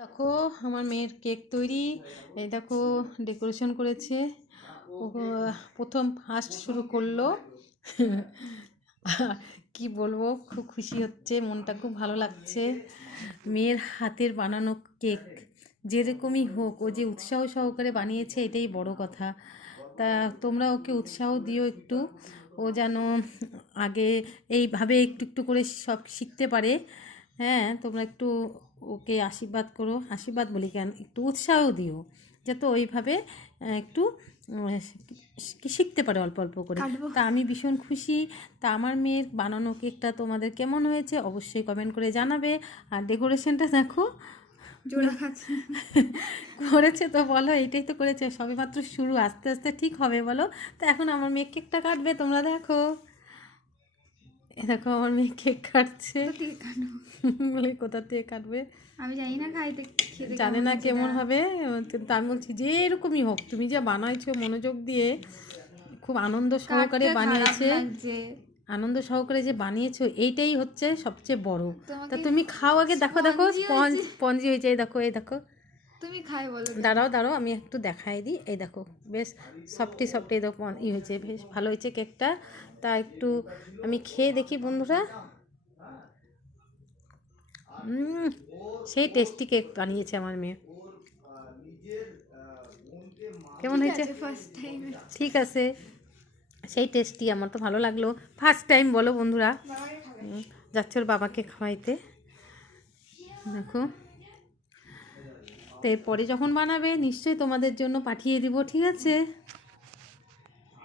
দেখো আমার মেয়ের কেক তৈরি। এই দেখো ডেকোরেশন করেছে। ও প্রথম ফার্স্ট শুরু করলো। কি বলবো, খুব খুশি হচ্ছে, মনটা খুব ভালো লাগছে। মেয়ের হাতের বানানো কেক যেরকমই হোক, ও যে উৎসাহ সহকারে বানিয়েছে এটাই বড় কথা। তা তোমরা ওকে উৎসাহ দিও একটু, ও যেন আগে এইভাবে একটু একটু করে সব শিখতে পারে। হ্যাঁ, তোমরা একটু ওকে আশীর্বাদ করো, আশীর্বাদ বলি কেন, একটু উৎসাহ দিও যাতে ওইভাবে একটু শিখতে পারে অল্প অল্প করে। তা আমি ভীষণ খুশি। তা আমার মেয়ের বানানো কেকটা তোমাদের কেমন হয়েছে অবশ্যই কমেন্ট করে জানাবে। আর ডেকোরেশনটা দেখো জোড়া খাচ্ছে করেছে, তো বলো এইটাই তো করেছে, সবে মাত্র শুরু, আস্তে আস্তে ঠিক হবে বলো। তো এখন আমার মেয়ে কেকটা কাটবে, তোমরা দেখো। এ দেখো আমার মেয়ে কেক কাটছে। বলে কোথা থেকে কাটবে আমি জানি না, খাইতে খেতে জানে না কেমন হবে, কিন্তু আমি বলছি যে এরকমই হোক, তুমি যা বানাইছো মনোযোগ দিয়ে, খুব আনন্দ সহকারে বানিয়েছে, আনন্দ সহকারে যে বানিয়েছো এইটাই হচ্ছে সবচেয়ে বড়। তা তুমি খাও আগে, দেখো দেখো স্পঞ্জি হয়েছে, এই দেখো এই দেখো। তুমি খাই বলো। দাঁড়াও দাঁড়াও আমি একটু দেখাই দিই, এই দেখো বেশ সফটি সফটি দেখো ই হয়েছে, বেশ ভালো হয়েছে কেকটা। তা একটু আমি খেয়ে দেখি বন্ধুরা। সেই টেস্টি কেক বানিয়েছে আমার মেয়ে। কেমন হয়েছে? First time. ঠিক আছে, সেই টেস্টি, আমার তো ভালো লাগলো। ফার্স্ট টাইম বলো বন্ধুরা। যাচ্ছে ওর বাবাকে খাওয়াইতে, দেখো। তো এরপরে যখন বানাবে নিশ্চয়ই তোমাদের জন্য পাঠিয়ে দিব, ঠিক আছে?